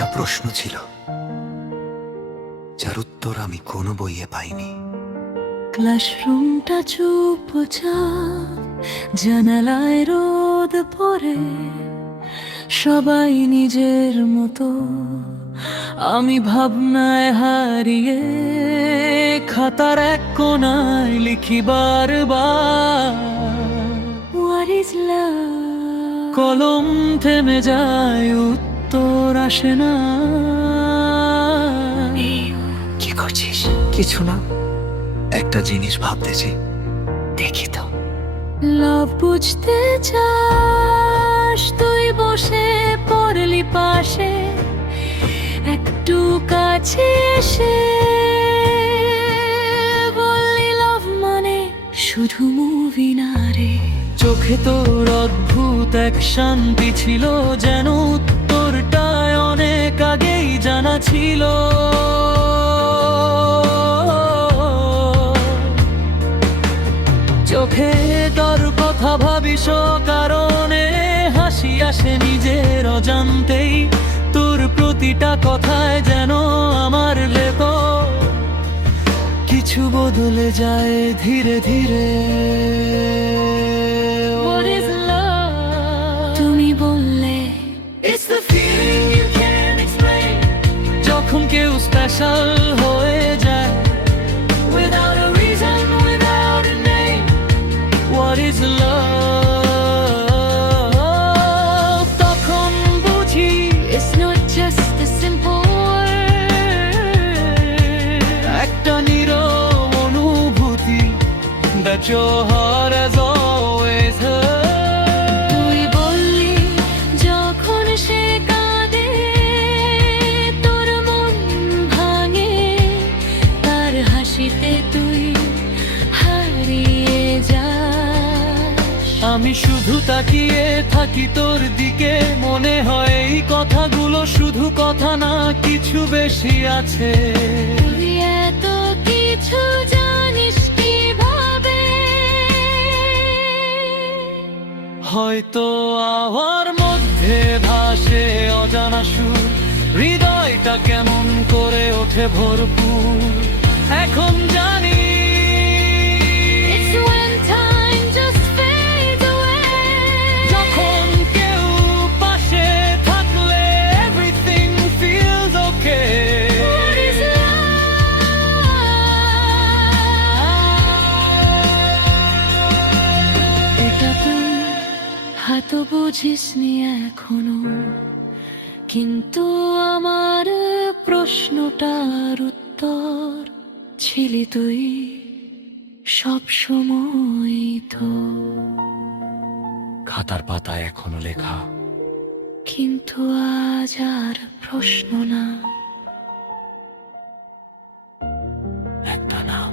একটা প্রশ্ন ছিল যার উত্তর আমি কোনো বইয়ে পাইনি। ক্লাসরুমটা চুপচাপ, জানালায় রোদ পড়ে, সবাই নিজের মতো, আমি ভাবনায় হারিয়ে। খাতার এক কোনায় লিখি বারবার, What is love? কলম থেমে যায়, উত্তর আসে না। কি করছিস? কিছু না, একটা জিনিস ভাবতেছি। দেখি তো। লাভ বুঝতে চাস, তুই বসে পড়লি পাশে, একটু কাছে এসে বললি লাভ মানে শুধু মুভি না রে। চোখে তোর অদ্ভুত এক শান্তি ছিল, যেন উত্তরটা অনেক আগেই জানা ছিল। চোখে তোর কথা ভাবিস কারণে হাসি আসে নিজের অজান্তেই। তোর প্রতিটা কথায় যেন আমার ভেতর কিছু বদলে যায় ধীরে ধীরে। What is love? তুমি বললে It's the feeling you can't explain, যখন কেউ স্পেশাল হয়ে যায় without a reason, without a name. What is love? তখন বুঝি It's not just a simple word, একটা নীরব অনুভূতি that your heart has always heard. তুই বললি যখন সে কাঁদে তোর মন ভাঙে, তার হাসিতে তুই হারিয়ে যাস। আমি শুধু তাকিয়ে থাকি তোর দিকে, মনে হয় এই কথাগুলো শুধু কথা না, কিছু বেশি আছে। তুই এত কিছু জানিস কিভাবে? হয়তো আমার মধ্যে ভাসে অজানা সুর, হৃদয়টা কেমন করে ওঠে ভরপুর। এখন জানি It's when time just fades away, যখন কেউ পাশে থাকলে everything feels okay. What is love? এটা তুই হয়তো বুঝিসনি এখনো, কিন্তু আমার প্রশ্নটার উত্তর ছিলি তুই সব সময়। তো খাতার পাতায় এখনো লেখা, কিন্তু আজ আর প্রশ্ন না, একটা নাম।